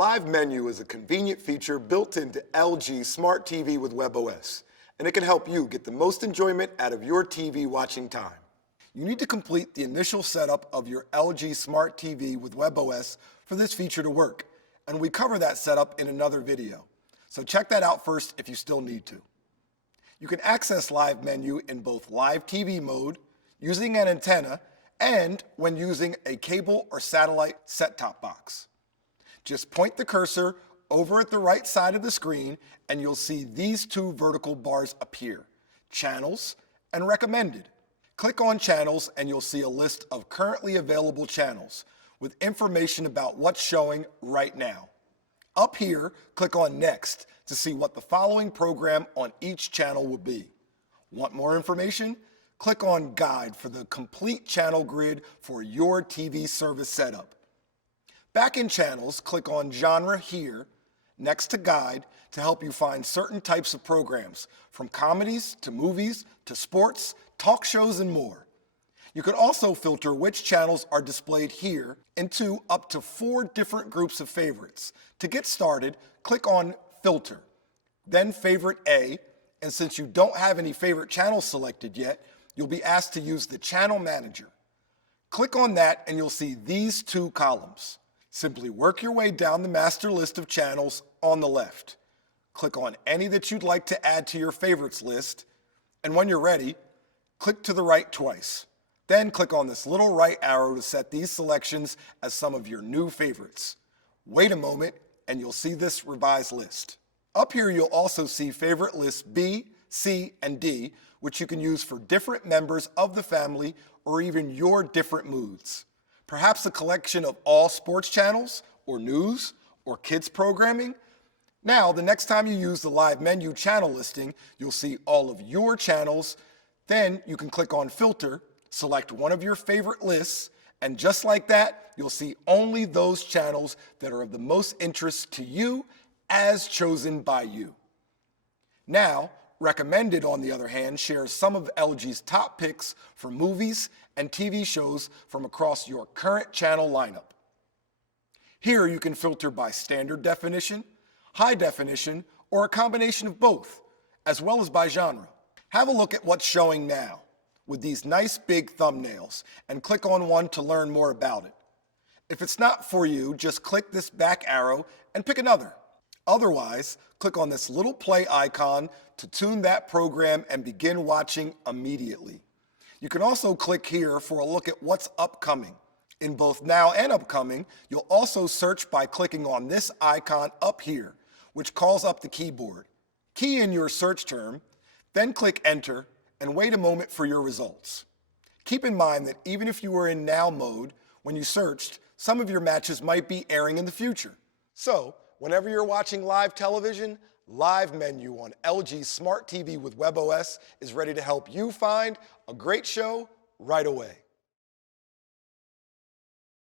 Live Menu is a convenient feature built into LG Smart TV with WebOS, and it can help you get the most enjoyment out of your TV watching time. You need to complete the initial setup of your LG Smart TV with WebOS for this feature to work, and we cover that setup in another video. So check that out first if you still need to. You can access Live Menu in both live TV mode, using an antenna, and when using a cable or satellite set-top box. Just point the cursor over at the right side of the screen and you'll see these two vertical bars appear, Channels and Recommended. Click on Channels and you'll see a list of currently available channels with information about what's showing right now. Up here, click on Next to see what the following program on each channel will be. Want more information? Click on Guide for the complete channel grid for your TV service setup. Back in Channels, click on Genre here, next to Guide, to help you find certain types of programs, from comedies to movies to sports, talk shows, and more. You can also filter which channels are displayed here into up to 4 different groups of favorites. To get started, click on Filter, then Favorite A, and since you don't have any favorite channels selected yet, you'll be asked to use the Channel Manager. Click on that and you'll see these 2 columns. Simply work your way down the master list of channels on the left. Click on any that you'd like to add to your favorites list, and when you're ready, click to the right twice. Then click on this little right arrow to set these selections as some of your new favorites. Wait a moment and you'll see this revised list. Up here you'll also see favorite lists B, C, and D, which you can use for different members of the family or even your different moods. Perhaps a collection of all sports channels, or news, or kids programming. Now, the next time you use the Live Menu channel listing, you'll see all of your channels. Then you can click on Filter, select one of your favorite lists, and just like that, you'll see only those channels that are of the most interest to you as chosen by you. Now, Recommended, on the other hand, shares some of LG's top picks for movies and TV shows from across your current channel lineup. Here you can filter by standard definition, high definition, or a combination of both, as well as by genre. Have a look at what's showing now with these nice big thumbnails and click on one to learn more about it. If it's not for you, just click this back arrow and pick another. Otherwise, click on this little play icon to tune that program and begin watching immediately. You can also click here for a look at what's upcoming. In both Now and Upcoming, you'll also search by clicking on this icon up here, which calls up the keyboard. Key in your search term, then click Enter and wait a moment for your results. Keep in mind that even if you were in Now mode, when you searched, some of your matches might be airing in the future. So, whenever you're watching live television, Live Menu on LG Smart TV with WebOS is ready to help you find a great show right away.